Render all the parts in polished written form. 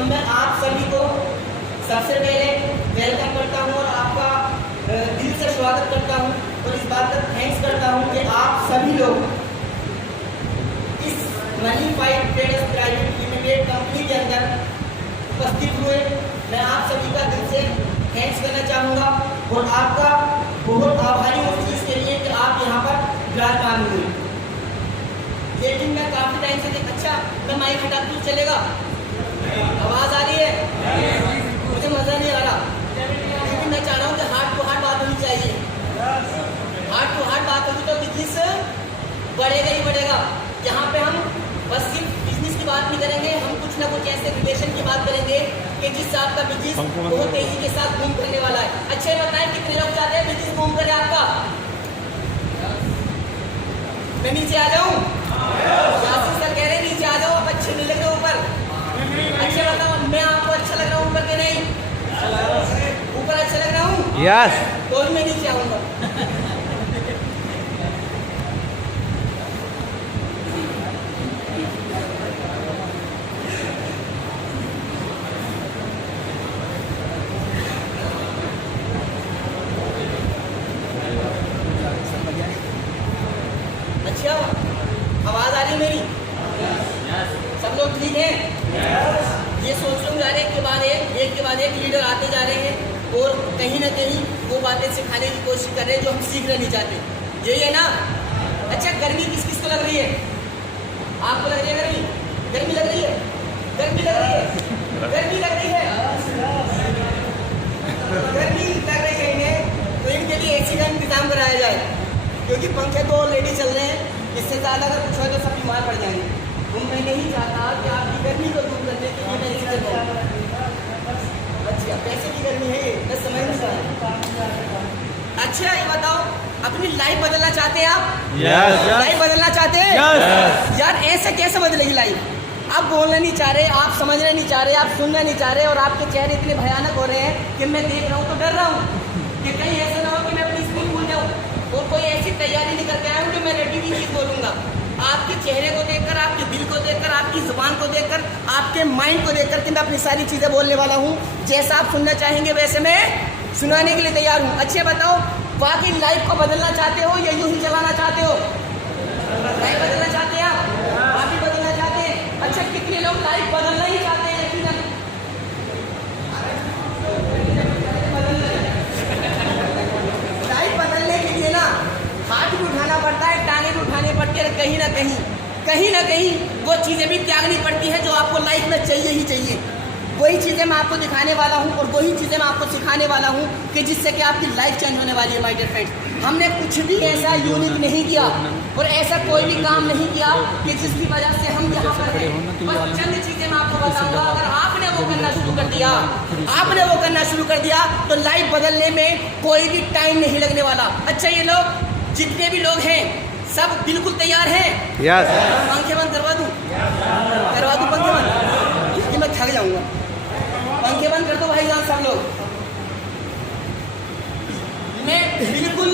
तो मैं आप सभी को सबसे पहले वेलकम करता हूँ और आपका दिल से स्वागत करता हूँ और इस बात का थैंक्स करता हूँ कि आप सभी लोग इस मनीफाइड ट्रेडर्स प्राइवेट लिमिटेड कंपनी के अंदर उपस्थित हुए। मैं आप सभी का दिल से थैंक्स करना चाहूँगा और आपका बहुत आभारी हूँ इस चीज़ के लिए कि आप यहाँ पर विराजमान हुए। लेकिन मैं काफ़ी टाइम से अच्छा मैं माइक हटा दूँ चलेगा? आवाज़ आ रही है? मुझे मज़ा नहीं आ रहा, लेकिन मैं चाह रहा हूँ कि हार्ट टू हार्ट बात होनी चाहिए। हार्ट टू हार्ट बात होगी तो बिजनेस बढ़ेगा ही बढ़ेगा। यहाँ पे हम बस सिर्फ बिजनेस की बात नहीं करेंगे, हम कुछ ना कुछ ऐसे रिलेशन की बात करेंगे कि जिससे आपका बिजनेस बहुत तेजी के साथ बूम करने वाला है। अच्छे बताएं कितने लोग चाहते हैं बिजनेस बूम करे आपका? मैं नीचे आ जाऊँ? सर कह रहे हैं नीचे आ जाओ, आप अच्छे नहीं लग रहे ऊपर। अच्छे बताओ, मैं आपको अच्छा लग रहा हूँ ऊपर के नहीं? ऊपर अच्छा लग रहा हूँ? यस। तो मैं नीचे आऊँगा। अच्छा, आवाज आ रही मेरी? सब लोग ठीक हैं? ये सोच लूँ जा रहे एक के बाद एक लीडर आते जा रहे हैं और कहीं ना कहीं वो बातें सिखाने की कोशिश कर रहे हैं जो हम सीखना नहीं चाहते। यही है ना? अच्छा, गर्मी किस किस को लग रही है? आपको लग रही है गर्मी? गर्मी लग रही है? गर्मी लग रही है? गर्मी लग रही है? गर्मी लग रही है इन्हें, तो इनके लिए एसी का इंतजाम कराया जाए, क्योंकि पंखे तो ऑलरेडी चल रहे हैं। इससे ज़्यादा अगर कुछ हो तो सब बीमार पड़ जाएंगे। तो मैं नहीं चाहता कि आपकी गर्मी को दूर करने के लिए मैं इसी करता। अच्छा, कैसे की गर्मी है ये? मैं समझ नहीं रहा। अच्छा, ये बताओ, अपनी लाइफ बदलना चाहते हैं आप? लाइफ बदलना चाहते हैं? यार ऐसे कैसे बदलेगी लाइफ? आप बोलना नहीं चाह रहे, आप समझना नहीं चाह रहे, आप सुनना नहीं चाह रहे, और आपके चेहरे इतने भयानक हो रहे हैं कि मैं देख रहा हूँ तो डर रहा हूँ कि कहीं ऐसा ना हो कि मैं अपनी स्कूल भूल जाऊँ और कोई ऐसी तैयारी नहीं करके आया हूँ कि मैं रेडी की चीज़ बोलूँगा। आपके चेहरे को देखकर, आपके दिल को देखकर, आपकी जुबान को देखकर, आपके माइंड को देखकर कि मैं अपनी सारी चीज़ें बोलने वाला हूँ। जैसा आप सुनना चाहेंगे वैसे मैं सुनाने के लिए तैयार हूँ। अच्छे बताओ, वाकई लाइफ को बदलना चाहते हो या यूँ ही चलाना चाहते हो? लाइफ बदलना चाहते हैं आप भी बदलना चाहते हैं? अच्छा, कितने लोग लाइफ बदलना ही चाहते हैं? लाइफ बदलने के लिए ना हाथ भी उठाना पड़ता है, टांगे भी उठाने पड़ती है, कहीं ना कहीं वो चीज़ें भी त्यागनी पड़ती है जो आपको लाइफ में चाहिए ही चाहिए। वही चीज़ें मैं आपको दिखाने वाला हूँ और वही चीज़ें मैं आपको सिखाने वाला हूँ कि जिससे कि आपकी लाइफ चेंज होने वाली है। माय डियर फ्रेंड्स, हमने कुछ भी ऐसा यूनिक नहीं किया और ऐसा कोई भी काम नहीं किया कि जिसकी वजह से हम यहाँ पर हैं। बस चंद चीज़ें मैं आपको बताऊँगा, अगर आपने वो करना शुरू कर दिया तो लाइफ बदलने में कोई भी टाइम नहीं लगने वाला। अच्छा, ये लोग जितने भी लोग हैं सब बिल्कुल तैयार हैं? पंखे बंद करवा दूँ पंखे बंद, क्योंकि मैं थक जाऊँगा। पंखे बंद कर दो भाईजान सब लोग। मैं बिल्कुल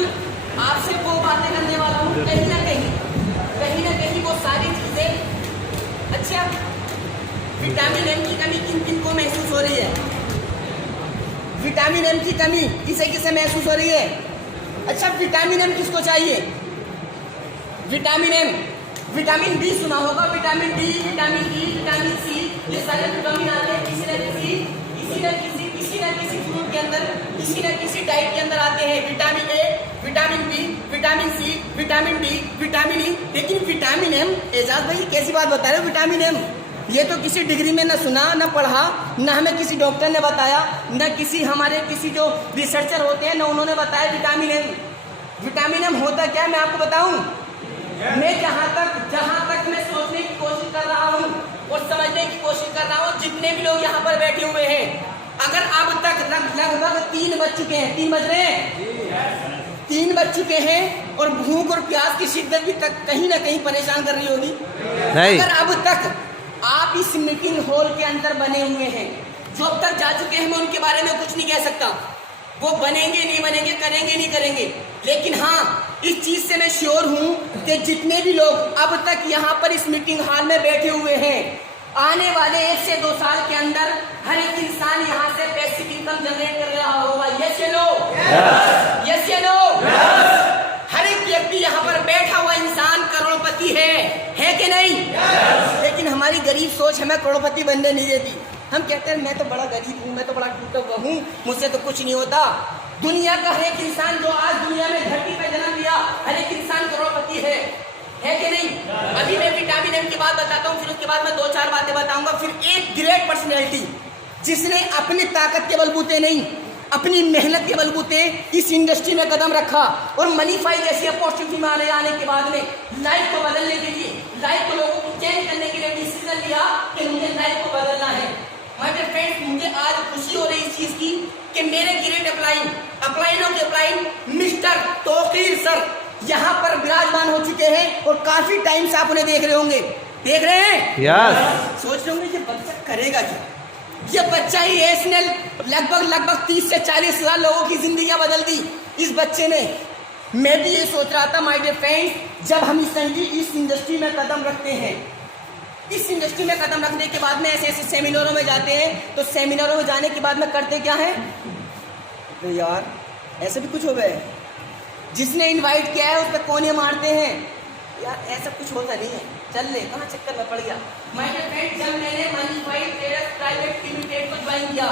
आपसे वो बातें करने वाला हूँ, कहीं ना कहीं वो सारी चीज़ें। अच्छा, विटामिन एम की कमी किन किन को महसूस हो रही है? विटामिन एम की कमी किसे किसे महसूस हो रही है? अच्छा, विटामिन एम किसको चाहिए? विटामिन एम, विटामिन डी सुना होगा, vitamin D, vitamin E, vitamin C, ये सारे विटामिन आते हैं किसी न किसी फ्रूट के अंदर, किसी न किसी डाइट के अंदर आते हैं। Vitamin A, vitamin B, vitamin C, vitamin D, vitamin E. लेकिन विटामिन एम, एजाज भाई कैसी बात बता रहे हो? विटामिन एम ये तो किसी डिग्री में न सुना, न पढ़ा, न हमें किसी डॉक्टर ने बताया, न किसी हमारे किसी जो रिसर्चर होते हैं न उन्होंने बताया विटामिन एम होता क्या, मैं आपको बताऊं। मैं जहाँ तक मैं सोचने की कोशिश कर रहा हूँ और समझने की कोशिश कर रहा हूँ, जितने भी लोग यहाँ पर बैठे हुए हैं, अगर अब तक लगभग 3 बज चुके हैं, 3 बज रहे हैं, 3 बज चुके हैं और भूख और प्यास की शिद्दत भी तक कहीं ना कहीं परेशान कर रही होगी। अगर अब तक आप इस मीटिंग हॉल के अंदर बने हुए हैं, जो अब तक जा चुके हैं, मैं उनके बारे में कुछ नहीं कह सकता, वो बनेंगे नहीं बनेंगे, करेंगे नहीं करेंगे, लेकिन हाँ इस चीज से मैं श्योर हूं कि जितने भी लोग अब तक यहाँ पर इस मीटिंग हॉल में बैठे हुए हैं, आने वाले 1 से 2 साल के अंदर हर एक इंसान यहाँ से पैसिव इनकम जनरेट कर रहा होगा। यस या नो? यस या नो? हर एक व्यक्ति यहाँ पर बैठा हुआ इंसान करोड़पति है कि नहीं? लेकिन हमारी गरीब सोच हमें करोड़पति बनने नहीं देती। हम कहते हैं मैं तो बड़ा गरीब हूँ, मैं तो बड़ा टूटा हुआ हूँ, मुझसे तो कुछ नहीं होता। दुनिया का हर एक इंसान जो आज दुनिया में धरती पर जन्म लिया, हर एक इंसान करोड़पति है कि नहीं? अभी मैं विटामिन एम की बात बताता हूँ, फिर उसके बाद मैं 2-4 बातें बताऊंगा। फिर एक ग्रेट पर्सनैलिटी जिसने अपनी ताकत के बलबूते नहीं, अपनी मेहनत के बलबूते इस इंडस्ट्री में कदम रखा और मनीफाई जैसी अपॉर्चुनिटी में आने के बाद में लाइफ को बदलने के लिए, लाइफ को लोगों को चेंज करने के लिए डिसीजन लिया कि मुझे लाइफ को बदलना है। माय डियर फ्रेंड्स, मुझे आज खुशी हो रही इस चीज की कि मेरे great upline mister Tauqeer sir यहाँ पर विराजमान हो चुके हैं और काफी टाइम से आप उन्हें देख रहे होंगे। देख रहे हैं? यस। सोच रहे होंगे ये बच्चा करेगा क्या? ये बच्चा ही इसने लगभग 30 से 40 हजार लोगों की जिंदगियां बदल दी इस बच्चे ने। मैं भी ये सोच रहा था माय डियर फ्रेंड्स, जब हम इस इंडस्ट्री में कदम रखते हैं, इस इंडस्ट्री में कदम रखने के बाद में ऐसे सेमिनारों में जाते हैं, तो सेमिनारों में जाने के बाद में करते क्या है? तो यार ऐसे भी कुछ हो गए, जिसने इनवाइट किया है उस पर कोने मारते हैं। यार ऐसा कुछ होता नहीं है, चल ले, कहाँ चक्कर में पड़ गया। माय डियर फ्रेंड, जब मैंने मनीफाई ट्रेडर्स प्राइवेट लिमिटेड को ज्वाइन किया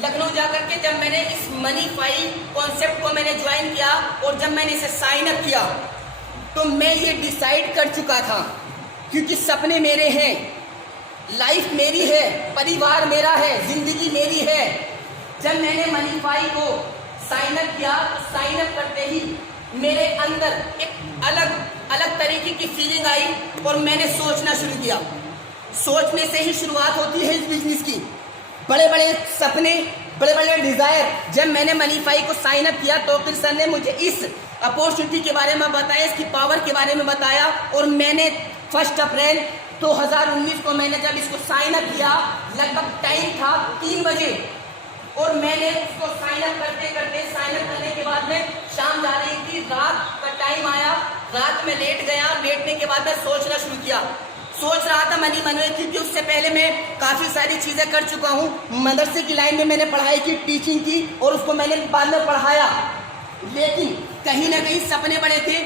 लखनऊ जाकर के, जब मैंने इस मनीफाई कॉन्सेप्ट को मैंने ज्वाइन किया और जब मैंने इसे साइन अप किया, तो मैं ये डिसाइड कर चुका था, क्योंकि सपने मेरे हैं, लाइफ मेरी है, परिवार मेरा है, जिंदगी मेरी है। जब मैंने मनीफाई को साइन अप किया, तो साइन अप करते ही मेरे अंदर एक अलग तरीके की फीलिंग आई और मैंने सोचना शुरू किया। सोचने से ही शुरुआत होती है इस बिजनेस की। बड़े बड़े सपने, बड़े बड़े डिजायर। जब मैंने मनीफाई को साइन अप किया तो फिर सर ने मुझे इस अपॉर्चुनिटी के बारे में बताया, इसकी पावर के बारे में बताया और मैंने 1 अप्रैल 2019 को मैंने जब इसको साइन अप किया, लगभग टाइम था 3 बजे और मैंने इसको साइन अप करने के बाद में शाम जा रही थी, रात का टाइम आया, रात में लेट गया। लेटने के बाद मैं सोचना शुरू किया, सोच रहा था मन ही मन में, क्योंकि उससे पहले मैं काफ़ी सारी चीज़ें कर चुका हूँ। मदरसे की लाइन में मैंने पढ़ाई की, टीचिंग की और उसको मैंने बाद में पढ़ाया। लेकिन कहीं ना कहीं सपने बड़े थे,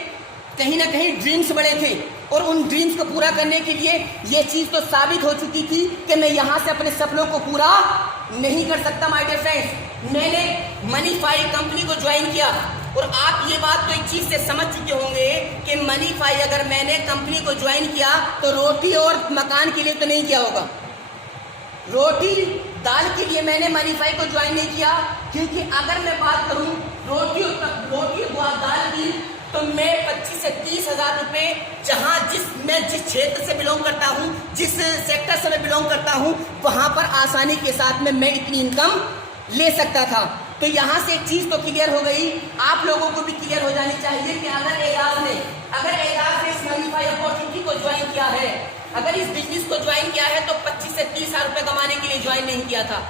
कहीं ना कहीं ड्रीम्स बड़े थे और उन ड्रीम्स को पूरा करने के लिए ये चीज़ तो साबित हो चुकी थी कि मैं यहाँ से अपने सपनों को पूरा नहीं कर सकता। माय डियर फ्रेंड्स, मैंने मनीफाई कंपनी को ज्वाइन किया और आप ये बात तो एक चीज़ से समझ चुके होंगे कि मनीफाई अगर मैंने कंपनी को ज्वाइन किया तो रोटी और मकान के लिए तो नहीं किया होगा। रोटी दाल के लिए मैंने मनीफाई को ज्वाइन नहीं किया, क्योंकि अगर मैं बात करूँ रोटी और दाल की, तो मैं 25 से 30 हजार रुपये मैं जिस क्षेत्र से बिलोंग करता हूँ, जिस सेक्टर से मैं बिलोंग करता हूँ, वहाँ पर आसानी के साथ में मैं इतनी इनकम ले सकता था। तो यहाँ से एक चीज़ तो क्लियर हो गई, आप लोगों को भी क्लियर हो जानी चाहिए कि अगर एजाज ने इस मनीफाई अपॉर्चुनिटी को ज्वाइन किया है, अगर इस बिजनेस को ज्वाइन किया है, तो 25 से 30 हजार रुपये कमाने के लिए ज्वाइन नहीं किया था।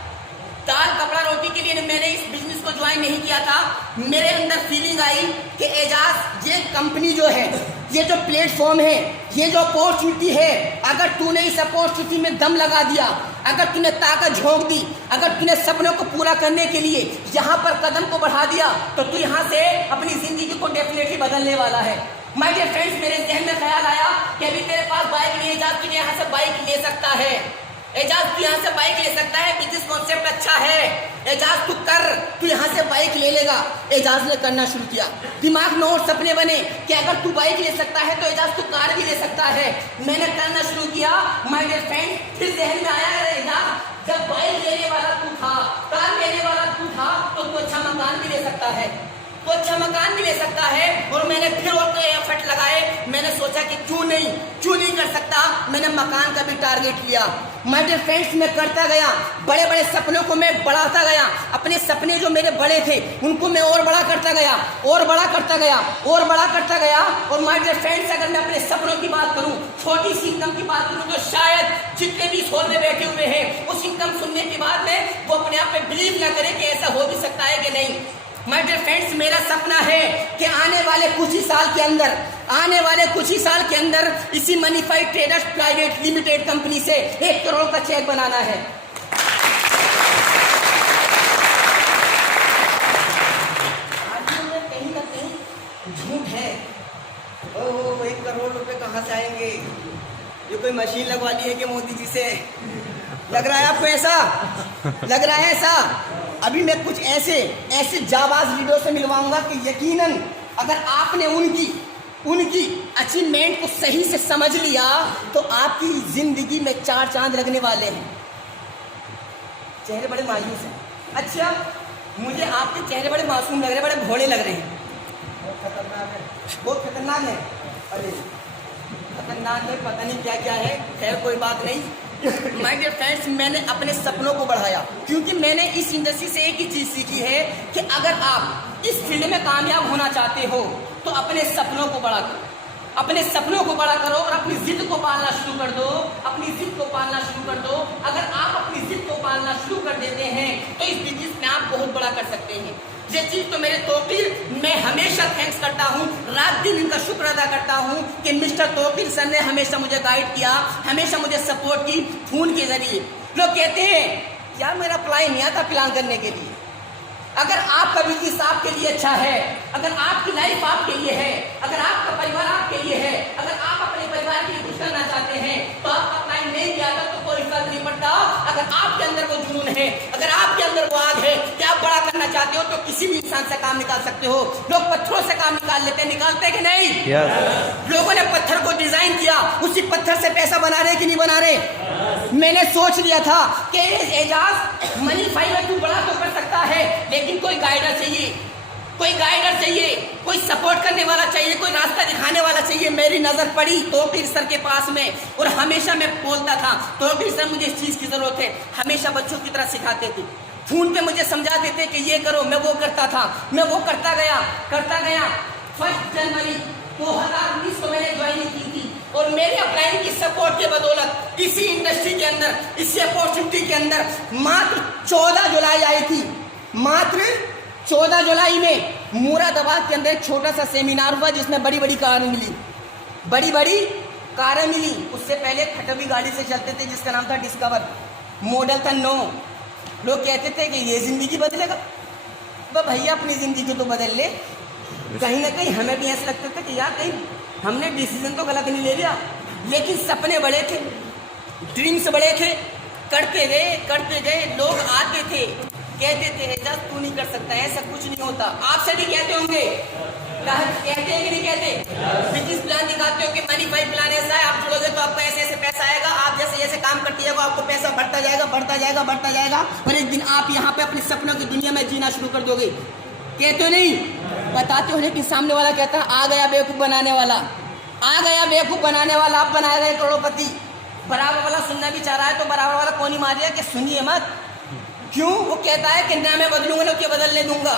दाल कपड़ा रोटी के लिए मैंने इस बिजनेस को ज्वाइन नहीं किया था। मेरे अंदर फीलिंग आई कि एजाज, ये कंपनी जो है, ये जो प्लेटफॉर्म है, ये जो अपॉर्चुनिटी है, अगर तूने इस अपॉर्चुनिटी में दम लगा दिया, अगर तूने ताकत झोंक दी, अगर तूने सपनों को पूरा करने के लिए यहाँ पर कदम को बढ़ा दिया, तो तू यहाँ से अपनी जिंदगी को डेफिनेटली बदलने वाला है। माय डियर फ्रेंड्स, मेरे जहन में ख्याल आया कि अभी तेरे पास बाइक नहीं है, एजाज, तू यहाँ से बाइक ले सकता है। एजाज, तू यहाँ से बाइक ले सकता है, बिजनेस कॉन्सेप्ट अच्छा है, एजाज तू कर, तू यहाँ से बाइक ले लेगा। एजाज ने करना शुरू किया, दिमाग में और सपने बने कि अगर तू बाइक ले सकता है तो एजाज तू कार भी ले सकता है। मैंने करना शुरू किया। माय डियर फ्रेंड, फिर जहन में आया, एजाज जब बाइक लेने वाला तू था, कार लेने वाला तू था, तो तू अच्छा मकान भी ले सकता है, और मैंने फिर और एफर्ट लगाए। मैंने सोचा कि क्यों नहीं कर सकता। मैंने मकान का भी टारगेट लिया। माय डियर फ्रेंड्स, मैं करता गया, बड़े बड़े सपनों को मैं बढ़ाता गया। अपने सपने जो मेरे बड़े थे उनको मैं और बड़ा करता गया। और माय डियर फ्रेंड्स, अगर मैं अपने सपनों की बात करूं, छोटी सी इनकम की बात करूं, तो शायद जितने भी इस हॉल में बैठे हुए हैं, उस इनकम सुनने के बाद में वो अपने आप पे बिलीव ना करें कि ऐसा हो भी सकता है कि नहीं। माय डियर फ्रेंड्स, मेरा सपना है कि आने वाले कुछ ही साल के अंदर आने वाले कुछ ही साल के अंदर इसी मनीफाइड ट्रेडर्स प्राइवेट लिमिटेड कंपनी से 1 करोड़ का चेक बनाना है। कहीं ना कहीं झूठ है। ओह 1 करोड़ रुपए कहाँ से आएंगे? ये कोई मशीन लगवा ली है कि मोदी जी से? लग रहा है आपको ऐसा? लग रहा है ऐसा? अभी मैं कुछ ऐसे जाबाज लीडरों से मिलवाऊंगा कि यकीनन अगर आपने उनकी अचीवमेंट को सही से समझ लिया तो आपकी जिंदगी में 4 चांद लगने वाले हैं। चेहरे बड़े मायूस हैं। अच्छा, मुझे आपके चेहरे बड़े मासूम लग रहे हैं, बड़े भोले लग रहे हैं। बहुत खतरनाक है। अरे खतरनाक है, पता नहीं क्या क्या है। खैर कोई बात नहीं। माय डियर फ्रेंड्स, मैंने अपने सपनों को बढ़ाया क्योंकि मैंने इस इंडस्ट्री से एक ही चीज सीखी है कि अगर आप इस फील्ड में कामयाब होना चाहते हो तो अपने सपनों को बड़ा करो, अपने सपनों को बड़ा करो और अपनी जिद को पालना शुरू कर दो। अपनी जिद को पालना शुरू कर दो। अगर आप अपनी जिद को पालना शुरू कर देते हैं तो इस बिजनेस में आप बहुत बड़ा कर सकते हैं। ये चीज तो मेरे तौकीर, मैं हमेशा थैंक्स करता हूँ, रात दिन इनका शुक्र अदा करता हूँ कि मिस्टर तौकीर सर ने हमेशा मुझे गाइड किया, हमेशा मुझे सपोर्ट की फोन के जरिए। लोग कहते हैं यार मेरा प्लान नहीं आता प्लान करने के लिए। अगर आपका बिजनेस आपके लिए अच्छा है, अगर आपकी लाइफ आपके लिए है, अगर आपका परिवार आपके लिए है, अगर आप अपने परिवार के लिए कुछ करना चाहते हैं तो आपका प्लान नहीं किया तो कोई फर्क नहीं पड़ता। अगर आपके अंदर वो जुनून है, अगर आपके अंदर वो आग है कि आप बड़ा करना चाहते हो तो किसी भी इंसान से काम निकाल सकते हो। लोग पत्थरों से काम निकालते हैं कि नहीं? yes. लोगों ने पत्थर को डिजाइन किया, उसी पत्थर से पैसा बना रहे कि नहीं बना रहे? मैंने सोच लिया था कि एजाज मनीफाइड में तू बड़ा तो कर सकता है लेकिन कोई गाइडर चाहिए, कोई गाइडर चाहिए, कोई सपोर्ट करने वाला चाहिए, कोई रास्ता दिखाने वाला चाहिए। मेरी नजर पड़ी तौकीर सर के पास में और हमेशा मैं बोलता था तौकीर सर मुझे इस चीज की जरूरत है। हमेशा बच्चों की तरह सिखाते थे, फोन पे मुझे समझाते थे कि ये करो, मैं वो करता था, मैं वो करता गया। 1 जनवरी 2019 को मैंने ज्वाइनिंग की थी और मेरे अपलाइन की सपोर्ट के बदौलत इसी इंडस्ट्री के अंदर, इसी अपॉर्चुनिटी के अंदर मात्र 14 जुलाई आई थी। मात्र 14 जुलाई में मुरादाबाद के अंदर एक छोटा सा सेमिनार हुआ जिसमें बड़ी बड़ी कारें मिली, बड़ी कारें मिली। उससे पहले खटवी गाड़ी से चलते थे जिसका नाम था डिस्कवर, मॉडल था 9। लोग कहते थे कि ये जिंदगी बदलेगा। भैया अपनी जिंदगी तो बदल ले। कहीं ना कहीं हमें भी ऐसा लगता था कि यार कहीं हमने डिसीजन तो गलत नहीं ले लिया, लेकिन सपने बड़े थे, ड्रीम्स बड़े थे, करते गए। लोग आते थे कहते थे एजाज तू नहीं कर सकता, ऐसा कुछ नहीं होता। आपसे भी कहते होंगे, कहते हैं कि नहीं कहते? बिजनेस प्लान दिखाते हो कि मनीफाइड प्लान ऐसा है, आप जुड़ोगे तो आपको ऐसे पैसा आएगा, आप जैसे काम करती है वो आपको पैसा बढ़ता जाएगा और एक दिन आप यहाँ पे अपने सपनों की दुनिया में जीना शुरू कर दोगे। कहते हो नहीं? बताते हो, लेकिन सामने वाला कहता आ गया बेवकूफ बनाने वाला, आप बनाए गए करोड़पति। बराबर वाला सुनना भी चाह रहा है तो बराबर वाला कौन ही मार रहा है कि सुनिए मत। क्यों? वो कहता है कि ना मैं बदलूंगा ना क्या बदलने दूंगा।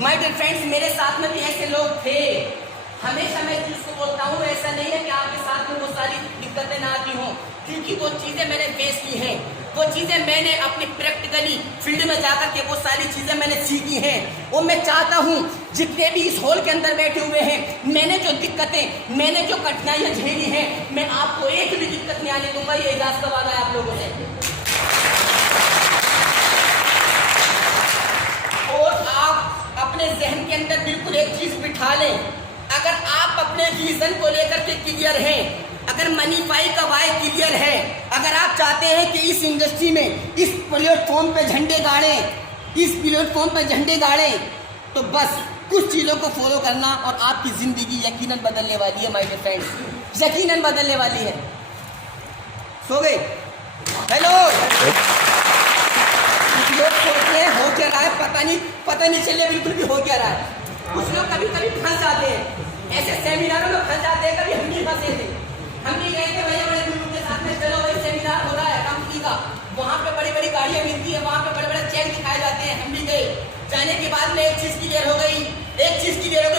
माय डियर फ्रेंड्स, मेरे साथ में भी ऐसे लोग थे। हमेशा मैं चीज को बोलता हूँ, ऐसा नहीं है कि आपके साथ में वो सारी दिक्कतें ना आती हों, क्योंकि वो चीजें मैंने फेस की हैं, वो चीजें मैंने अपनी प्रैक्टिकली फील्ड में जाकर के वो सारी चीजें मैंने सीखी हैं। और मैं चाहता हूँ जितने भी इस हॉल के अंदर बैठे हुए हैं, मैंने जो दिक्कतें, मैंने जो कठिनाइयां झेली हैं, मैं आपको एक भी दिक्कत नहीं आने दूंगा। ये एजाज का वादा है आप लोगों से। और आप अपने जहन के अंदर बिल्कुल एक चीज बिठा लें, अगर आप अपने विजन को लेकर के क्लियर हैं, अगर मनीफाइड का वाई क्लियर है, अगर आप चाहते हैं कि इस इंडस्ट्री में इस प्लेटफॉर्म पे झंडे गाड़ें, तो बस कुछ चीजों को फॉलो करना और आपकी जिंदगी यकीनन बदलने वाली है। माय डियर फ्रेंड्स, यकीनन बदलने वाली है। सो गए? हेलो, लोग सोचते हैं हो क्या रहा है, पता नहीं चले बिल्कुल भी हो क्या रहा है। कुछ लोग कभी फंस जाते हैं, ऐसे सेमिनारों में फंस जाते हैं। कभी हम भी फंसे थे, हम भी गए थे भैया बड़े गुरु के साथ में, चलो भाई सेमिनार हो रहा है कंपनी का, वहाँ पे बड़ी बड़ी गाड़ियाँ मिलती है, वहाँ पे बड़े बड़े चेक दिखाए जाते हैं। हम भी गए, जाने के बाद में एक चीज क्लियर हो गई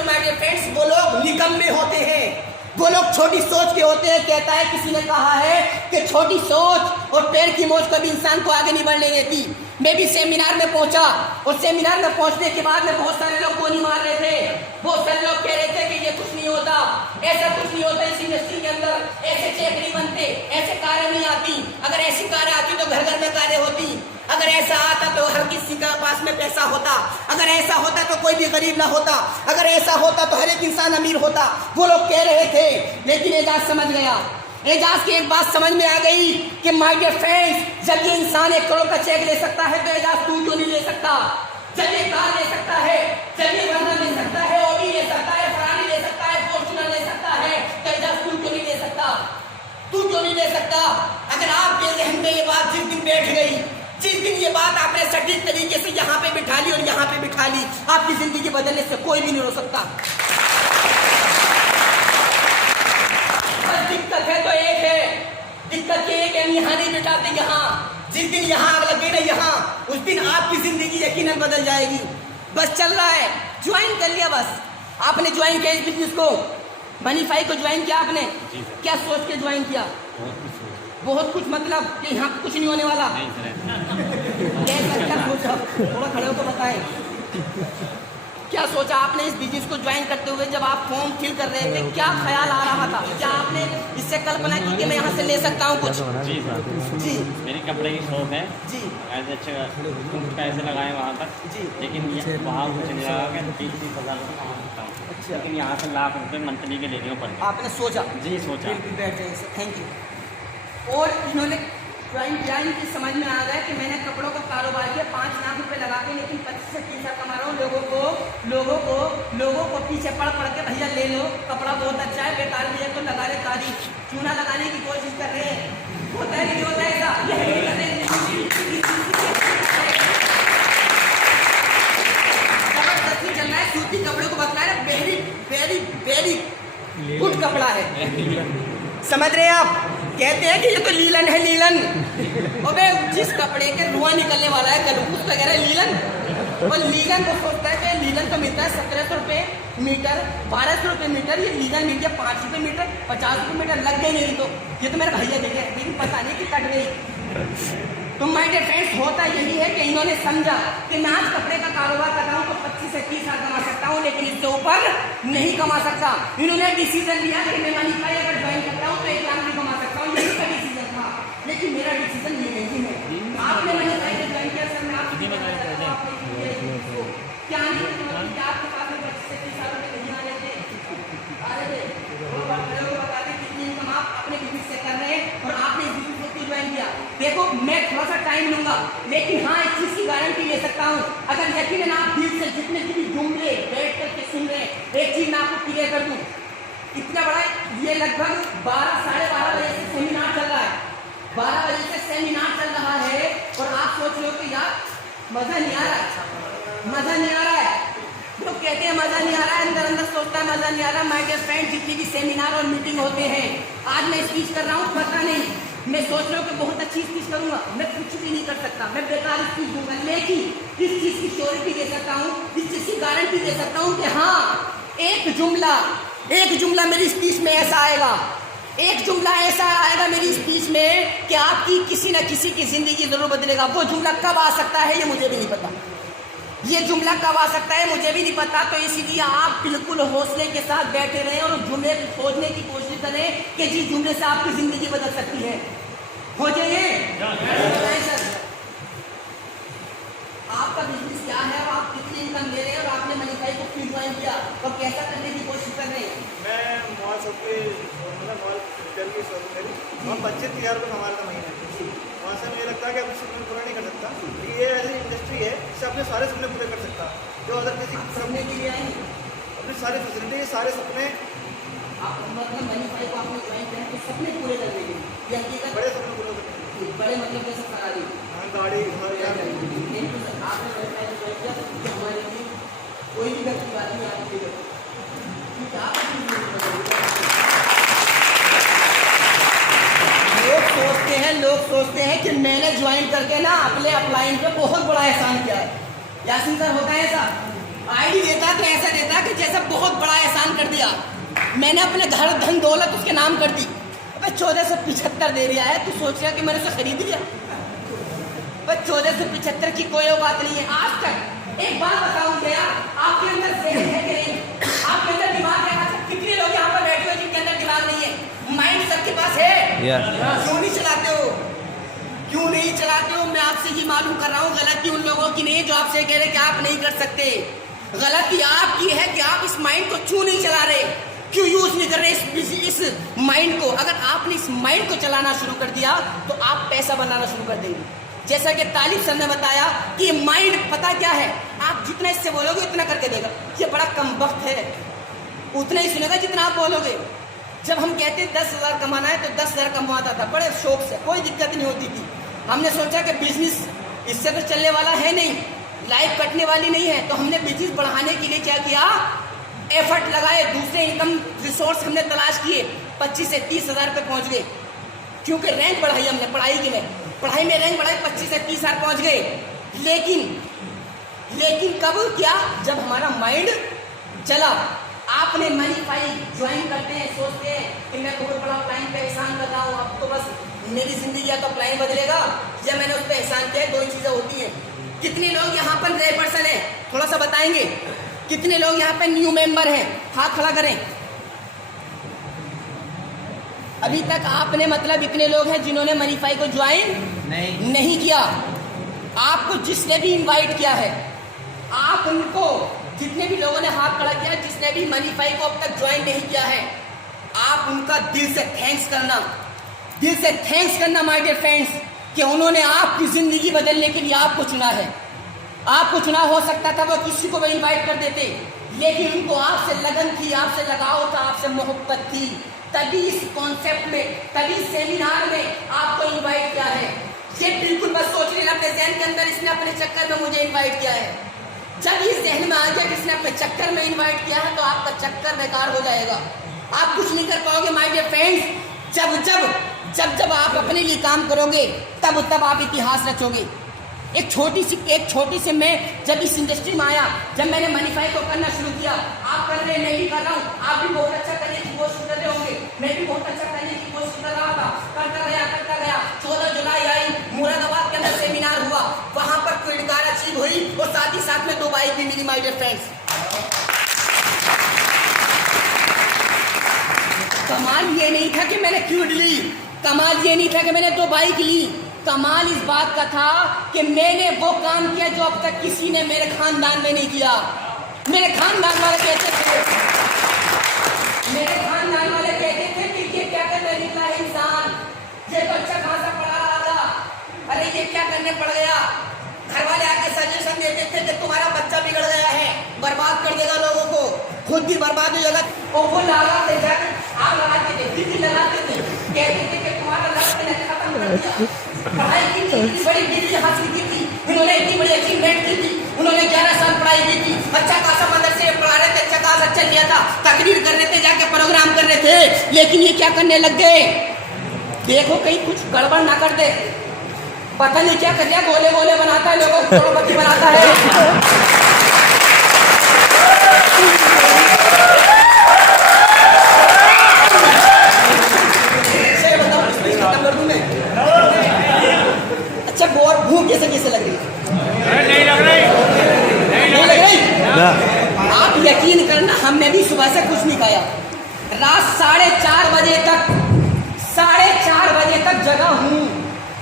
माय डियर फ्रेंड्स, वो लोग निकम्मे होते हैं, वो लोग छोटी सोच के होते हैं। कहता है, किसी ने कहा है कि छोटी सोच और पैर की मोच कभी इंसान को आगे नहीं बढ़ने देती। मैं भी सेमिनार में पहुंचा और सेमिनार में पहुंचने के बाद में बहुत सारे लोग गोली मार रहे थे, बहुत सारे लोग कह रहे थे कि ये कुछ नहीं होता, ऐसा कुछ नहीं होता, इस इंडस्ट्री के अंदर ऐसे चेक नहीं बनते, ऐसे कारें नहीं आती, अगर ऐसी कारें आती तो घर घर में कारें होती, अगर ऐसा आता तो हर किसी के पास में पैसा होता, अगर ऐसा होता तो कोई भी गरीब ना होता, अगर ऐसा होता तो हर एक इंसान अमीर होता, वो लोग कह रहे थे। लेकिन एजाज समझ गया, एजाज की एक बात समझ में आ गई कि माय डियर फ्रेंड्स, जब ये इंसान 1 करोड़ का चेक ले सकता है तो एजाज तू क्यों नहीं ले सकता? जब ये कार ले सकता है, जब ये वर्ना ले सकता है, ऑडी ले सकता है, फरारी ले सकता है, फॉर्च्यूनर ले सकता है, तो एजाज तू क्यों नहीं ले सकता? तू क्यों नहीं ले सकता? अगर आपके जहन में ये बात जिस दिन बैठ गई, जिस दिन ये बात आपने सटीक तरीके से यहाँ पे बिठा ली और यहाँ पे बिठा ली, आपकी जिंदगी बदलने से कोई भी नहीं रोक सकता। बस दिक्कत है तो एक है, दिक्कत ये है कि हम यहाँ नहीं बिठाते, यहाँ जिस दिन यहाँ आग लगे ना यहाँ, उस दिन आपकी जिंदगी यकीनन बदल जाएगी। बस चल रहा है, ज्वाइन कर लिया, बस आपने ज्वाइन किया इस बिजनेस को, मनीफाई को ज्वाइन किया आपने, क्या सोच के ज्वाइन किया? बहुत कुछ, मतलब कि यहाँ कुछ नहीं होने वाला। क्या सोचा, थोड़ा खड़े होकर बताएं, क्या सोचा आपने इस बिजनेस को ज्वाइन करते हुए? जब आप फॉर्म फिल कर रहे थे क्या ख्याल आ रहा था? क्या आपने इससे कल्पना की कि मैं यहाँ से ले सकता हूँ कुछ? जी सर, जी, मेरी कपड़े की शॉप है जी, ऐसे अच्छे पैसे लगाए वहाँ तक जी, लेकिन वहाँ कुछ नहीं लगा के 30-30 हज़ार रुपये कमा सकता हूँ। अच्छा, लेकिन यहाँ से लाख रुपये मंथली के लेने को पड़ते। आपने सोचा? जी सोचा। बिल्कुल, बैठ जाइए सर, थैंक यू। और इन्होंने ज्वाइन किया, इनकी समझ में आ गया कि मैंने कपड़ों का कारोबार किया 5 लाख रुपए लगा के, लेकिन 25 से 30 हज़ार कमा रहा हूँ। लोगों को पीछे पड़ के भैया ले लो, कपड़ा बहुत अच्छा है, बेकार भी है तो लगा ले तारीफ, चूना लगाने की कोशिश कर रहे हैं। होता है नहीं होता है ऐसा? जबरदस्ती चल रहा है, सूती कपड़े को बता रहे, वेरी वेरी वेरी गुड कपड़ा है, समझ रहे हैं आप? कहते हैं कि ये तो लीलन है, लीलन। अबे जिस कपड़े के धुआं निकलने वाला है, कलूस वगैरह, लीलन। और लीलन को सोचता है कि लीलन तो मिलता है 1700 रुपये मीटर, 1200 रुपये मीटर, ये लीलन मिल गया 5 रुपये मीटर, 50 रुपये मीटर लग गए नहीं तो ये तो मेरे भैया देखे, लेकिन पता नहीं कि कट गई। तो माय डियर फ्रेंड्स, होता यही है कि इन्होंने समझा कि मैं आज कपड़े का कारोबार कर रहा हूँ तो 25 से 30 हज़ार कमा सकता हूँ, लेकिन इससे ऊपर नहीं कमा सकता। इन्होंने डिसीजन लिया कि मैं मनीफाई अगर ज्वाइन करता हूँ तो 1 लाख भी कमा सकता हूँ, यही का डिसीजन था। लेकिन मेरा डिसीजन ये नहीं है। आपने मनीफाई को ज्वाइन किया सर, मैं आपको क्या नहीं, आपके पास में 25 से 30 हज़ार रुपये नहीं आ रहे थे, बता दें कितनी इनकम आप अपने बिजनेस से कर रहे हैं और आपने इस बिजनेस को क्यों ज्वाइन किया। देखो, मैं थोड़ा सा टाइम लूंगा, लेकिन हाँ इस चीज की गारंटी ले सकता हूँ, अगर यकीनन आप दिल से जितने भी जुमले बैठ करके सुन रहे हैं, एक चीज मैं आपको क्लियर कर दूं, इतना बड़ा ये लगभग 12 साढ़े 12 बजे से सेमिनार चल रहा है, 12 बजे से सेमिनार चल रहा है और आप सोच रहे हो कि यार मजा नहीं आ रहा है, मजा नहीं आ रहा है। लोग कहते हैं मजा नहीं आ रहा है, अंदर अंदर सोचता है मजा नहीं आ रहा। माय डियर फ्रेंड, जितनी भी सेमिनार और मीटिंग होते हैं, आज मैं स्पीच कर रहा हूँ, पता नहीं मैं सोच रहा हूँ कि बहुत अच्छी स्पीच करूंगा, मैं कुछ भी नहीं कर सकता, मैं बेकार स्पीच दूंगा, लेकिन इस चीज की श्योरिटी दे सकता हूँ, इस चीज की गारंटी दे सकता हूँ कि हाँ एक जुमला मेरी स्पीच में ऐसा आएगा, एक जुमला ऐसा आएगा मेरी स्पीच में कि आपकी किसी न किसी की जिंदगी जरूर बदलेगा। वो जुमला कब आ सकता है ये मुझे भी नहीं पता, ये जुमला कब आ सकता है मुझे भी नहीं पता। तो इसीलिए आप बिल्कुल हौसले के साथ बैठे रहें और जुमले खोजने की कोशिश करें कि जिस जुमले से आपकी जिंदगी बदल सकती है। हो जाइए सर, आपका बिजनेस क्या है और आप कितनी इनकम ले रहे हैं और आपने मनीफाई को क्यों ज्वाइन किया और कैसा करने की कोशिश कर रहे हैं? मैं मॉल शॉप के मतलब मॉल रिटेल की शॉप मेरी, वहाँ 25,000 रुपये कमा रहा था महीने। वहाँ से मुझे लगता है कि अब सपने पूरा नहीं कर सकता, ये ऐसी इंडस्ट्री है जिससे अपने सारे सपने पूरे कर सकता, जो अदर किसी सपने के लिए आएंगे, अपनी सारी फैसिलिटी, सारे सपने, आप मतलब मनीफाई को आपने ज्वाइन किया तो सपने पूरे करने के लिए, ये हकीकत बड़े सपने पूरे करने के लिए, बड़े मतलब जैसे फरारी, हाँ गाड़ी, घर, यार आपने मनीफाई को ज्वाइन किया तो हमारे लिए कोई भी व्यक्ति बात नहीं आपकी क्योंकि लोग सोचते हैं कि मैंने ज्वाइन करके ना अपने अपलाइन पे बहुत बड़ा एहसान किया है। यासीन सर, होता है ऐसा? आईडी देता तो ऐसा देता कि जैसे बहुत बड़ा एहसान कर दिया, मैंने अपने घर धन दौलत उसके नाम कर दी। अबे 1475 दे दिया है, तू सोच रहा कि मैंने उसे खरीद लिया? पर 1475 की कोई बात नहीं है। आज तक एक बात बताऊं क्या, आपके अंदर ज़हन है कि नहीं, आपके अंदर दिमाग है? आज तक कितने लोग यहाँ पर बैठे हो जिनके अंदर दिमाग नहीं है? माइंड सबके पास है, क्यों नहीं चलाते हो? क्यों नहीं चलाते हो? मैं आपसे ये मालूम कर रहा हूँ, गलती उन लोगों की नहीं जो आपसे कह रहे कि आप नहीं कर सकते। गलती आपकी है कि आप इस माइंड को क्यों नहीं चला रहे, क्यों यूज नहीं कर रहे इस माइंड को। अगर आपने इस माइंड को चलाना शुरू कर दिया तो आप पैसा बनाना शुरू कर देंगे। जैसा कि तालिब सर ने बताया कि माइंड पता क्या है, आप जितना इससे बोलोगे उतना करके देगा। ये बड़ा कमबख्त है, उतना ही सुनेगा जितना आप बोलोगे। जब हम कहते 10,000 कमाना है तो 10,000 कमाता था बड़े शौक से, कोई दिक्कत नहीं होती थी। हमने सोचा कि बिजनेस इससे तो चलने वाला है नहीं, लाइफ कटने वाली नहीं है, तो हमने बिजनेस बढ़ाने के लिए क्या किया, एफर्ट लगाए, दूसरे इनकम रिसोर्स हमने तलाश किए, 25 से 30,000 पे पहुंच गए। क्योंकि रैंक बढ़ाई हमने पढ़ाई में रैंक बढ़ाई, 25 से 30,000 पहुंच गए। लेकिन कब क्या, जब हमारा माइंड चला। आपने मनीफाई ज्वाइन करते हैं, सोचते हैं कि मैं बहुत बड़ा प्लान पे एहसान कर रहा हूँ, अब तो बस मेरी जिंदगी या तो प्लान बदलेगा या मैंने उस पर एहसान किया। दो ही चीजें होती हैं। कितने लोग यहाँ पर नए पर्सन हैं, थोड़ा सा बताएंगे? कितने लोग यहाँ पे न्यू मेंबर हैं? हाथ खड़ा करें। अभी तक आपने मतलब इतने लोग हैं जिन्होंने मनीफाई को ज्वाइन नहीं किया। आपको जिसने भी इनवाइट किया है, आप उनको, जितने भी लोगों ने हाथ खड़ा किया, जिसने भी मनीफाई को अब तक ज्वाइन नहीं किया है, आप उनका दिल से थैंक्स करना माय डियर फ्रेंड्स, कि उन्होंने आपकी जिंदगी बदलने के लिए आपको चुना है। आपको चुना, हो सकता था वो किसी को भी इनवाइट कर देते, लेकिन उनको आपसे लगन थी, आपसे लगाव था, आपसे मोहब्बत थी, तभी इस कॉन्सेप्ट में, तभी सेमिनार में आपको इनवाइट किया है। ये बिल्कुल बस सोच लेना अपने जहन के अंदर, इसने अपने चक्कर में मुझे इनवाइट किया है। जब इस जहन में आ गया कि इसने अपने चक्कर में इनवाइट किया है, तो आपका चक्कर बेकार हो जाएगा, आप कुछ नहीं कर पाओगे माय डियर फ्रेंड्स। जब आप अपने लिए काम करोगे तब आप इतिहास रचोगे। एक छोटी सी मैं जब इस इंडस्ट्री में आया, जब मैंने मनीफाई को करना शुरू किया, आप कर रहे हैं, मैं भी कर रहा हूँ, आप भी बहुत अच्छा करने की कोशिश कर रहे होंगे, मैं भी बहुत अच्छा करने की कोशिश कर रहा था, करता गया। 14 जुलाई आई, मुरादाबाद के अंदर सेमिनार हुआ, वहां पर क्रेडिट कार्ड अचीव हुई और साथ ही साथ में 2 बाइक भी मिली माय डियर फ्रेंड्स। कमाल ये नहीं था कि मैंने क्यूट ली, कमाल ये नहीं था कि मैंने 2 बाइक ली, कमाल इस बात का था कि मैंने वो काम किया जो अब तक किसी ने मेरे खानदान में नहीं किया। मेरे खानदान वाले कहते थे कि ये क्या करने निकला है इंसान, ये तो अच्छा खासा पढ़ा रहा था, अरे ये क्या करने पड़ गया। घर वाले आके सजेशन देते थे कि तुम्हारा बच्चा बिगड़ गया है, बर्बाद कर देगा लोगों को, खुद भी बर्बाद हो जाएगा। और वो लगाते जाकर आग लगाते थे, बिजली लगाते थे, कहते थे कि तुम्हारा लक्ष्य ने खत्म कर दिया। पढ़ाई की थी, इतनी बड़ी डिग्री हासिल की थी, इन्होंने इतनी बड़ी अचीवमेंट की थी, उन्होंने 11 साल पढ़ाई की थी, अच्छा खासा मदरसे में पढ़ा रहे थे, अच्छा खासा अच्छा लिया था, तकरीर कर रहे थे, जाके प्रोग्राम कर रहे थे, लेकिन ये क्या करने लग गए, देखो कहीं कुछ गड़बड़ ना कर दे, पता नहीं क्या कर दिया, गोले बनाता है, लोगों को करोड़पति बनाता है। अच्छा, बहुत भूख कैसे लग रही है? नहीं लग रही। आप यकीन करना, हमने भी सुबह से कुछ नहीं खाया, रात 4:30 बजे तक जगा हूँ।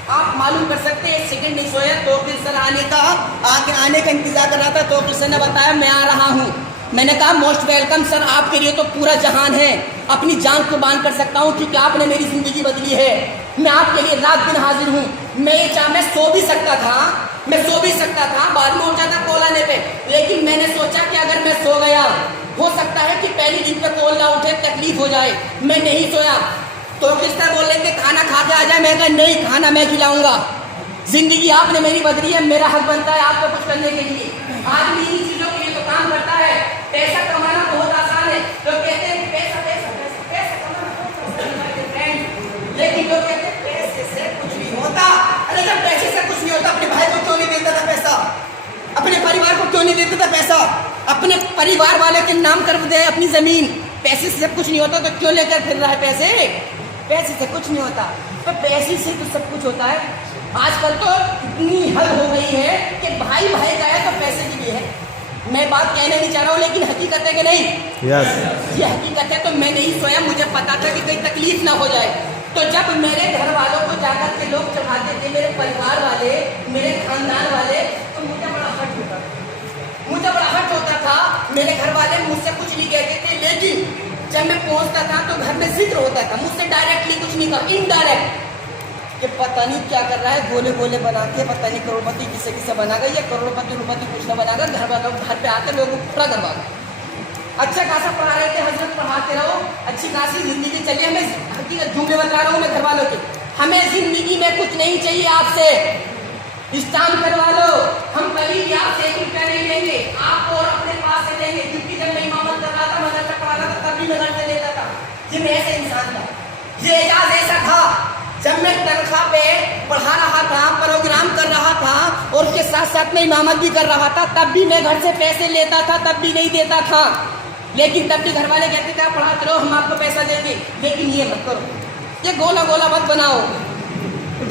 आप मालूम कर सकते हैं, 1 सेकंड नहीं सोया। तो फिर सर आने का इंतजार कर रहा था, तो फिर सर ने बताया मैं आ रहा हूँ। मैंने कहा मोस्ट वेलकम सर, आपके लिए तो पूरा जहान है, अपनी जान कुर्बान कर सकता हूँ क्योंकि आपने मेरी जिंदगी बदली है। मैं आपके लिए रात दिन हाजिर हूँ। मैं सो भी सकता था, बाद में उठ जाता कॉल आने पे, लेकिन मैंने सोचा कि अगर मैं सो गया, हो सकता है कि पहली दिन पे कॉल ना उठे, तकलीफ हो जाए। मैं नहीं सोया। तो किस तरह बोल रहे थे खाना खा के आ जाए, मैं कहा नहीं, खाना मैं खिलाऊंगा। जिंदगी आपने मेरी बदली है, मेरा हक बनता है आपको कुछ करने के लिए। आदमी इन चीजों के लिए तो काम करता है। पैसा कमाना बहुत आसान है, लोग कहते हैं पैसा कमाना बहुत आसान है, लेकिन लोग कहते हैं पैसे से कुछ नहीं होता। अरे जब पैसे से कुछ नहीं होता, अपने भाई को क्यों नहीं देता था पैसा, अपने परिवार को क्यों नहीं देता था पैसा, अपने परिवार वाले के नाम कर दे अपनी जमीन। पैसे से कुछ नहीं होता तो क्यों लेकर फिर रहा है पैसे से कुछ नहीं होता, तो पैसे से तो सब कुछ होता है। आजकल तो इतनी हद हो गई है कि भाई भाई का है तो पैसे की भी है। मैं बात कहना नहीं चाह रहा हूँ, लेकिन हकीकत है कि नहीं? यस। ये हकीकत है। तो मैं नहीं सोया, मुझे पता था कि कोई तकलीफ ना हो जाए। तो जब मेरे घर वालों को जाकर के लोग चढ़ाते थे, मेरे परिवार वाले, मेरे खानदान वाले, तो मुझे बड़ा हर्ट होता था। मुझे बड़ा हर्ट होता था। मेरे घर वाले मुझसे कुछ नहीं कहते थे, लेकिन जब मैं पहुंचता था तो घर में जिक्र होता था, मुझसे डायरेक्टली कुछ नहीं कहा, इनडायरेक्ट, कि पता नहीं क्या कर रहा है, गोले गोले बना के पता नहीं करोड़पति किसे किसे बना गया, ये करोड़पति रुपति कुछ ना बना गया। घर वालों घर पे आकर लोगों को पूरा करवा गया। अच्छा खासा पढ़ा रहे थे, हजरत पढ़ाते रहो, अच्छी खासी जिंदगी चलिए। हमें हकीकत झूठे बता रहा हूँ मैं घर वालों की, हमें जिंदगी में कुछ नहीं चाहिए आपसे, स्टाम्प करवा लो, हम कभी भी आपसे 1 रुपया नहीं लेंगे, आप और अपने पास से लेंगे। क्योंकि जब मैं इमामत कर रहा था, मदरसा पढ़ा रहा था, तब भी मैं घर से लेता था। ये मैं ऐसे इंसान था, ये एजाज ऐसा था। जब मैं तनख्वाह पे पढ़ा रहा था, प्रोग्राम कर रहा था और उसके साथ साथ में इमामत भी कर रहा था, तब भी मैं घर से पैसे लेता था, तब भी नहीं देता था। लेकिन तब भी घर वाले कहते थे पढ़ाते रहो, हम आपको पैसा देंगे, लेकिन ये मत करो, ये गोला गोला मत बनाओ,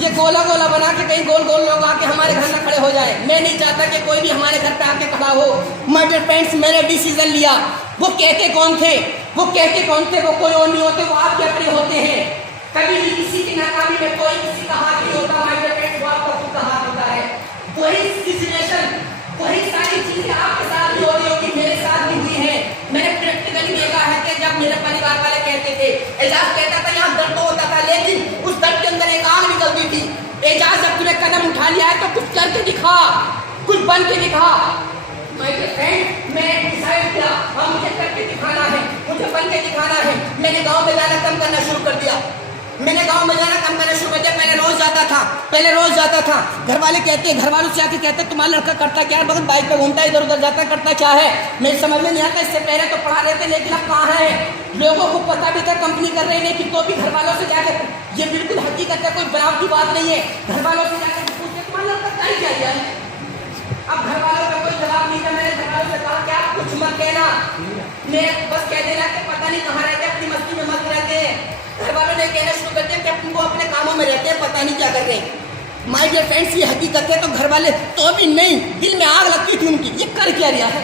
ये गोला गोला बना के कहीं गोल गोल लोग आके हमारे घर में खड़े हो जाए। मैं नहीं चाहता कि कोई भी हमारे घर पे आके खड़ा हो। माय डियर फ्रेंड्स, मैंने डिसीजन लिया। वो कहते कौन थे, वो कहते कौन थे, वो कोई और नहीं होते, वो आपके अपने होते हैं। कभी भी किसी की नाकामी में कोई किसी का हाथ नहीं होता, माय डियर फ्रेंड्स, वो आपका खुद का हाथ होता है। वही सिचुएशन, वही सारी चीजें आपके साथ भी हो रही होगी, मेरे साथ भी हुई है। मैंने प्रैक्टिकली देखा है कि जब मेरे परिवार वाले कहते थे, एजाज कहता था यहाँ दर्द होता था, लेकिन उस दर्द के अंदर एक आग निकलती थी। एजाज जब तूने कदम उठा लिया है तो कुछ करके दिखा, कुछ बन के दिखा। माय डियर फ्रेंड, मैं डिसाइड किया, हाँ मुझे करके दिखाना है, मुझे बन के दिखाना है। मैंने गाँव में जाना कम करना शुरू कर दिया। मैंने गांव में जाना कम करना शुरू कर दिया। पहले रोज जाता था। घर वाले कहते, घर वालों से आके कहते तुम्हारा लड़का करता क्या है, बगल बाइक पे घूमता है, इधर उधर जाता करता क्या है। मेरे समझ में नहीं आता। इससे पहले तो पढ़ा रहे थे, लेकिन अब कहाँ है। लोगों को पता भी था कंपनी कर रही, लेकिन तो भी घर वालों से जाकर, ये बिल्कुल हकीकत है, कोई बनावटी बात नहीं है। घर वालों से जाकर पूछते तुम्हारा लड़का क्या किया है। अब घर वालों का कोई जवाब नहीं था। मैंने घर वालों से कहा क्या कुछ मत कहना, मैं बस कह देना कि पता नहीं कहाँ रहते, अपनी मस्ती में मत रहते हैं। घर वालों ने कहना शुरू कर दिया कि वो अपने कामों में रहते हैं, पता नहीं क्या कर रहे हैं। माय डियर फ्रेंड्स, ये हकीकत है। तो घर वाले तो भी नहीं, दिल में आग लगती थी उनकी, ये कर क्या रहा है।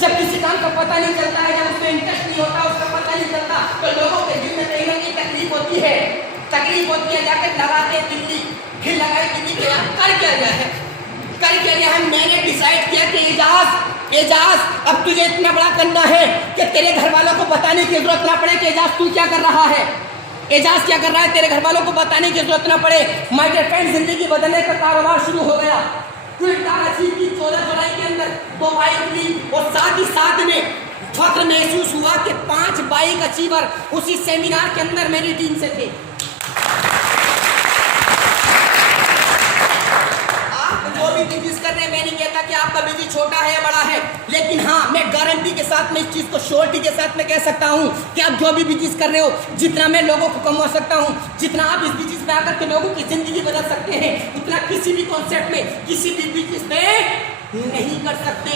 जब किसी काम का पता नहीं चलता है, जब उसमें इंटरेस्ट नहीं होता, उसका पता नहीं चलता, तो लोगों के दिल में कहीं ना कहीं तकलीफ होती है, जाकर लगाते दिल्ली, फिर लगाए दिल्ली के यार कर क्या रहा है, कर क्या रहा है। मैंने डिसाइड किया कि एजाज अब तुझे इतना बड़ा करना है कि तेरे घर वालों को बताने की जरूरत ना पड़े कि एजाज तू क्या कर रहा है, एजाज क्या कर रहा है, तेरे घर वालों को बताने की जरूरत ना पड़े। माय डियर फ्रेंड, जिंदगी बदलने का कारोबार शुरू हो गया। फिर कराची की 14 जुलाई के अंदर 2 बाइक ली और साथ ही साथ में फख्र महसूस हुआ कि 5 बाइक अचीवर उसी सेमिनार के अंदर मेरी टीम से थे। जो भी बिजनेस कर रहे हैं, मैं नहीं कहता कि आपका बिजनेस छोटा है या बड़ा है, लेकिन हाँ मैं गारंटी के साथ में इस चीज को श्योरिटी के साथ में कह सकता हूँ कि आप जो भी बिजनेस कर रहे हो, जितना मैं लोगों को कमा सकता हूँ, जितना आप इस बिजनेस में आकर के लोगों की जिंदगी बदल सकते हैं, उतना किसी भी कॉन्सेप्ट में, किसी भी बिजनेस में नहीं कर सकते।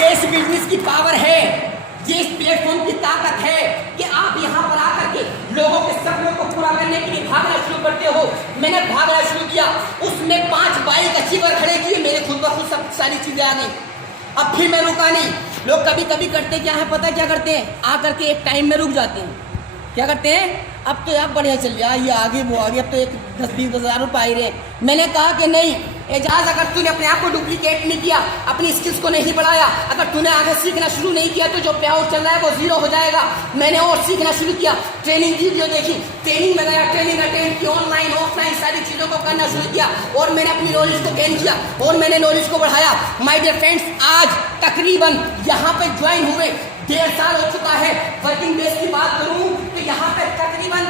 ये इस बिजनेस की पावर है, ये इस प्लेटफॉर्म की ताकत है कि आप यहाँ पर आकर के लोगों के सपनों को पूरा करने के लिए भागना शुरू करते हो। मैंने भागना शुरू किया, उसमें 5 बाइक अचीवर खड़े किए, मेरे खुद ब खुद सब सारी चीजें आ गई। अब फिर मैं रुका नहीं। लोग कभी कभी करते क्या है पता है क्या करते हैं, आकर के एक टाइम में रुक जाते हैं। क्या करते हैं, अब तो यार बढ़िया चल रहा है, ये आगे वो आगे, अब तो एक 10-20 हज़ार रुपये आ रहे। मैंने कहा कि नहीं एजाज, अगर तूने अपने आप को डुप्लीकेट नहीं किया, अपनी स्किल्स को नहीं बढ़ाया, अगर तूने आगे सीखना शुरू नहीं किया, तो जो पे आउट चल रहा है वो 0 हो जाएगा। मैंने और सीखना शुरू किया, ट्रेनिंग वीडियो देखी, ट्रेनिंग में गया, ट्रेनिंग अटेंड की, ऑनलाइन ऑफलाइन सारी चीज़ों को करना शुरू किया और मैंने अपनी नॉलेज को गेन किया और मैंने नॉलेज को बढ़ाया। माय डियर फ्रेंड्स, आज तकरीबन यहाँ पे ज्वाइन हुए 1.5 साल हो चुका है। वर्किंग डेज की बात करूं तो यहाँ पे तकरीबन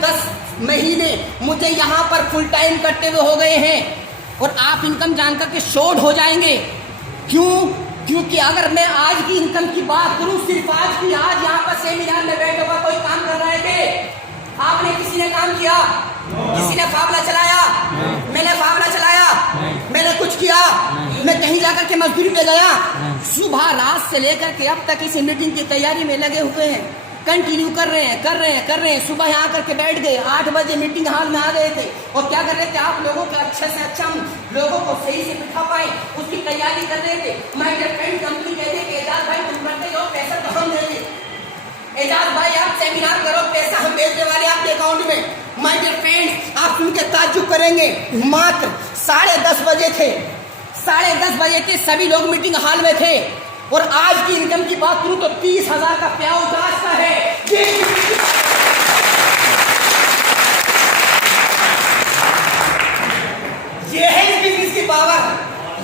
10 महीने मुझे यहाँ पर फुल टाइम करते हुए हो गए हैं और आप इनकम जानकर के शॉर्ट हो जाएंगे। क्योंकि अगर मैं आज की इनकम की बात करूं, सिर्फ आज की, आज यहाँ पर सेमिनार में बैठे हुआ कोई काम कर रहे थे, आपने किसी ने काम किया, किसी ने फावला चलाया, मैंने फावला चलाया, मैंने कुछ किया, मैं कहीं जाकर के मजदूरी पे गया, सुबह रात से लेकर के अब तक इस मीटिंग की तैयारी में लगे हुए हैं। कंटिन्यू कर रहे हैं। सुबह यहाँ करके बैठ गए, 8 बजे मीटिंग हॉल में आ गए थे और क्या कर रहे थे, आप लोगों का अच्छे से अच्छा लोगों को सही से बिठा पाए उसकी तैयारी कर रहे थे। माय डियर फ्रेंड, कंपनी कहते कि एजाज भाई तुम करते हो, पैसा तो हम देंगे। एजाज भाई आप सेमिनार करो, पैसा हम भेजने वाले आपके अकाउंट में। माय डियर फ्रेंड्स, आप सुन के ताज्जुब करेंगे, मात्र 10:30 बजे थे, 10:30 बजे थे, सभी लोग मीटिंग हॉल में थे और आज की इनकम की बात करूं तो 30,000 का प्याउट आज का है। ये है इस बिजनेस की पावर,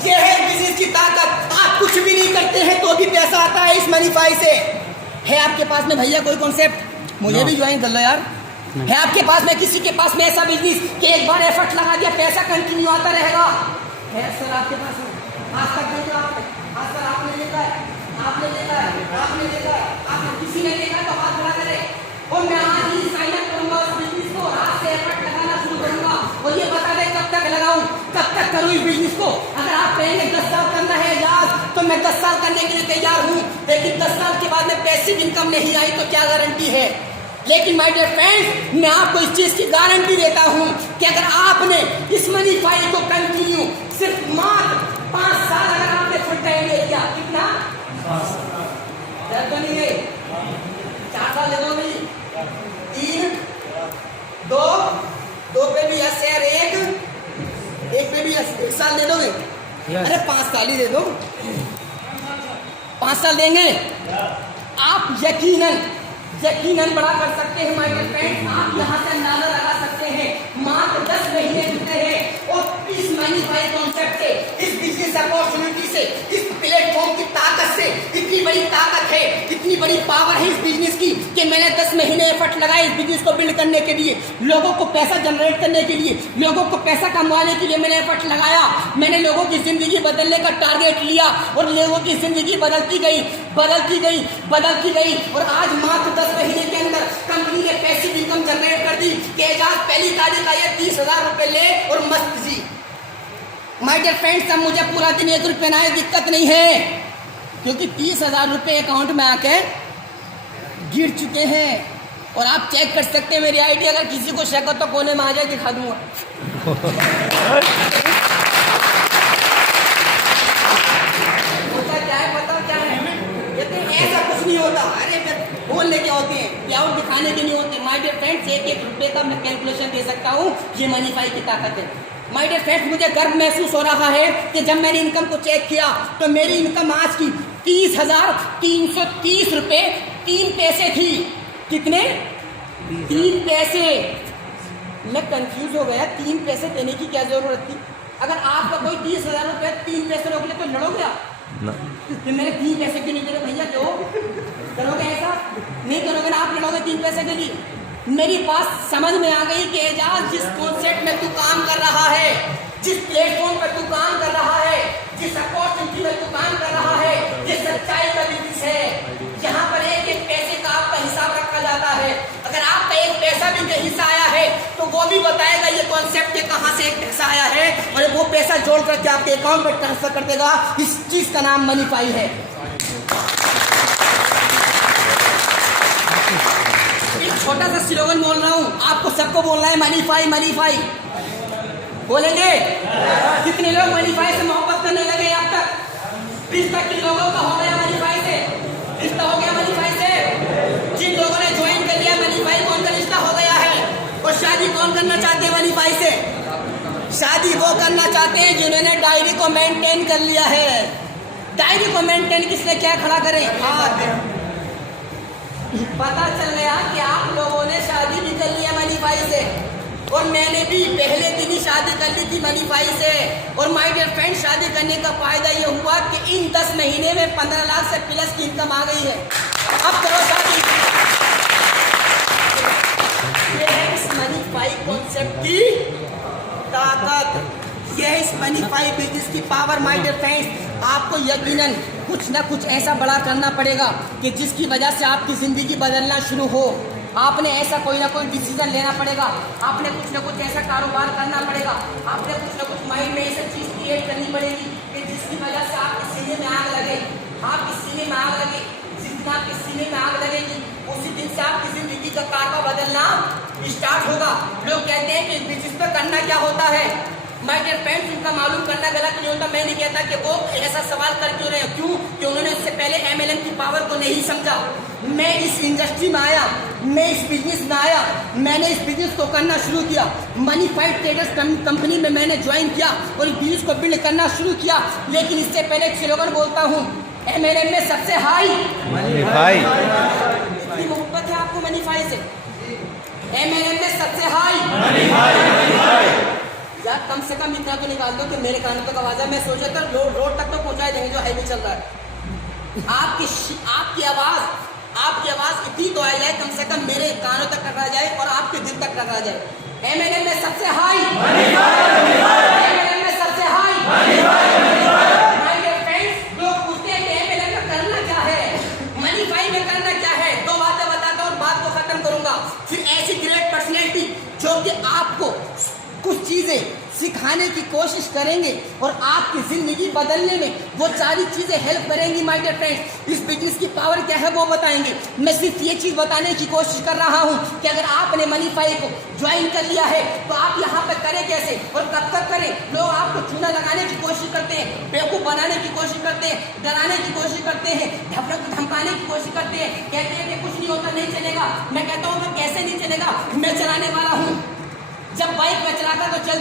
ये है इस बिजनेस की ताकत। आप कुछ भी नहीं करते हैं तो भी पैसा आता है इस मनीफाई से। है आपके पास में भैया कोई कॉन्सेप्ट, मुझे भी ज्वाइन कर लो यार। है आपके पास में किसी के पास में ऐसा बिजनेस कि एक बार एफर्ट लगा दिया पैसा कंटिन्यू आता रहेगा? है सर आपके पास में? आज तक आपने देखा है, आपने किसी ने देखा तो हाथ खड़ा करे। और मैं आज ही साइन अप करूंगा उस बिजनेस को, आज से एफर्ट लगाना शुरू करूंगा और ये बता दे कब तक लगाऊं, कब तक करूं इस बिजनेस को। अगर आप कहेंगे 10 साल करना है यार तो मैं 10 साल करने के लिए तैयार हूं, लेकिन 10 साल के बाद में पैसिव इनकम नहीं आई तो क्या गारंटी है। लेकिन माय डियर फ्रेंड्स, मैं आपको इस चीज की गारंटी देता हूं कि अगर आपने इस मनीफाई को कंटिन्यू सिर्फ मात्र 5 साल अगर आपने फुल टाइम ले लिया, कितना 4 साल ले दो भाई, 3 2 पे भी यस है, एक पे भी 1 साल दे दोगे? अरे 5 साल ही दे दो, 5 साल देंगे आप, यकीनन बड़ा कर सकते हैं। माय डियर फ्रेंड्स, आप यहाँ से अंदाजा लगा सकते हैं मात्र 10 महीने बीते हैं और इस मनीफाई कॉन्सेप्ट से, इस बिजनेस अपॉर्चुनिटी से, इस प्लेटफॉर्म की ताकत से, इतनी बड़ी ताकत है, इतनी बड़ी पावर है इस बिजनेस की कि मैंने 10 महीने एफर्ट लगाए इस बिजनेस को बिल्ड करने के लिए, लोगों को पैसा जनरेट करने के लिए, लोगों को पैसा कमाने के लिए मैंने एफर्ट लगाया। मैंने लोगों की जिंदगी बदलने का टारगेट लिया और लोगों की जिंदगी बदलती गई और आज मात्र 10 महीने के अंदर कंपनी ने पैसिव इनकम जनरेट कर दी कि एजाज पहली तारीख का ये 30,000 रुपए ले और मस्त जी। माय डियर फ्रेंड्स, अब मुझे पूरा दिन 1 रुपये ना दिक्कत नहीं है क्योंकि 30,000 रुपए अकाउंट में आके गिर चुके हैं और आप चेक कर सकते हैं मेरी आईडी। अगर किसी को शक हो तो कोने में आ जाए, दिखा दूंगा। ऐसा कुछ नहीं होता, अरे बोल लेके होते हैं, प्याउट दिखाने के नहीं होते। माय डियर फ्रेंड्स, 1 रुपये का मैं कैलकुलेशन दे सकता हूँ, ये मनीफाई की ताकत है। माय डियर फ्रेंड्स, मुझे गर्व महसूस हो रहा है कि जब मैंने इनकम को चेक किया तो मेरी इनकम आज की 30,330 रुपये 3 पैसे थी। कितने? 3 पैसे। मैं कंफ्यूज हो गया, 3 पैसे देने की क्या जरूरत थी? अगर आपका कोई 30,000 रुपये 3 पैसे रोक ले तो लड़ोगे आप? कि मेरे 3 पैसे क्यों नहीं दे रहे भैया? जो करोगे ऐसा नहीं करोगे ना, आप लड़ोगे 3 पैसे के लिए। मेरी बात समझ में आ गई कि एजाज जिस कॉन्सेप्ट में तू काम कर रहा है, जिस प्लेटफॉर्म पर तू काम कर रहा है, जिस अपॉर्चुनिटी में तू काम कर रहा है, ये सच्चाई का बिजनेस है जहाँ पर एक पैसे का आपका हिसाब रखा जाता है। अगर आपका 1 पैसा भी हिस्सा आया है तो वो भी बताएगा ये कॉन्सेप्ट के कहाँ से 1 पैसा आया है और वो पैसा जोड़ करके आपके अकाउंट में ट्रांसफर कर देगा। इस चीज का नाम मनीफाई है। एक छोटा सा स्लोगन बोल रहा हूँ, आपको सबको बोलना है मनीफाई। बोलेंगे? कितने लोग मनीफाई से मोहब्बत करने लगे? अब तक 20 तक किन लोगों का हो गया मनीफाई से? रिश्ता हो गया मनीफाई से? जिन लोगों ने ज्वाइन कर लिया मनीफाई, कौन का रिश्ता हो गया है? और शादी कौन करना चाहते हैं मनीफाई से? शादी वो करना चाहते हैं जिन्होंने डायरी को मेंटेन कर लिया है। डायरी को मेंटेन किसने क्या खड़ा करे? पता चल गया कि आप लोगों ने शादी भी कर लिया मनीफाई से और मैंने भी पहले दिन ही शादी कर ली थी मनीफाई से। और माय डियर फ्रेंड, शादी करने का फायदा ये हुआ कि इन 10 महीने में 15 लाख से प्लस की इनकम आ गई है। अब करो शादी। ये है इस मनीफाई कॉन्सेप्ट की ताकत, ये है इस मनीफाई बिजनेस की पावर। माय डियर फ्रेंड्स, आपको यकीनन कुछ ना कुछ ऐसा बड़ा करना पड़ेगा कि जिसकी वजह से आपकी जिंदगी बदलना शुरू हो। आपने ऐसा कोई ना कोई डिसीजन लेना पड़ेगा, आपने कुछ ना कुछ ऐसा कारोबार करना पड़ेगा, आपने कुछ ना कुछ माइंड में ऐसा चीज क्रिएट करनी पड़ेगी कि जिसकी वजह से आपके सीने में आग लगे, आपके सीने में आग लगे। दिन आपके सीने में आग लगेगी, उसी दिन से आपकी जिंदगी का कारवा बदलना स्टार्ट होगा। लोग कहते हैं कि बिजनेस में करना क्या होता है। माय डियर फ्रेंड्स, उनका मालूम करना गलत नहीं होता। मैं नहीं कहता कि वो ऐसा सवाल कर क्यों रहे हैं, क्यों कि उन्होंने उससे पहले MLM की पावर को नहीं समझा। मैं इस इंडस्ट्री में आया, मैं इस बिजनेस में आया, मैंने इस बिजनेस को करना शुरू किया। मनीफाइड ट्रेडर्स कंपनी में मैंने ज्वाइन किया और इस बिजनेस को बिल्ड करना शुरू किया। लेकिन इससे पहले एक स्लोगन बोलता हूँ, MLM में सबसे हाई मनीफाई। इतनी मोहब्बत है आपको मनीफाई से। MLM में सबसे हाई यार, कम से कम इतना तो निकाल दो कि मेरे कानों तक आवाज है। मैं सोचा था रोड तक तो पहुंचा देंगे जो हाईवे चल रहा है। आपकी आवाज इतनी तो आ जाए, कम से कम मेरे कानों तक टकरा जाए और आपके दिल तक टकरा जाए। MLM में सबसे हाई, MLM में सबसे हाई। माय डियर फ्रेंड्स, लोग पूछते हैं कि MLM में करना क्या है, मनीफाई में करना क्या है। दो बातें बताता हूँ, बात को खत्म करूंगा। फिर ऐसी ग्रेट पर्सनैलिटी जो कि आपको कुछ चीजें सिखाने की कोशिश करेंगे और आपकी जिंदगी बदलने में वो सारी चीजें हेल्प करेंगी। माय डियर फ्रेंड्स, इस बिजनेस की पावर क्या है वो बताएंगे। मैं सिर्फ ये चीज बताने की कोशिश कर रहा हूँ कि अगर आपने मनीफाई को ज्वाइन कर लिया है तो आप यहाँ पे करें कैसे और कब तक करें। लोग आपको चूना लगाने की कोशिश करते हैं, बेवकूफ बनाने की कोशिश करते हैं, डराने की कोशिश करते हैं, धमकाने की कोशिश करते हैं, कहते हैं कि कुछ नहीं होता, नहीं चलेगा। मैं कहता हूँ कैसे नहीं चलेगा, मैं चलाने वाला हूँ। जब बाइक में चलाता तो चल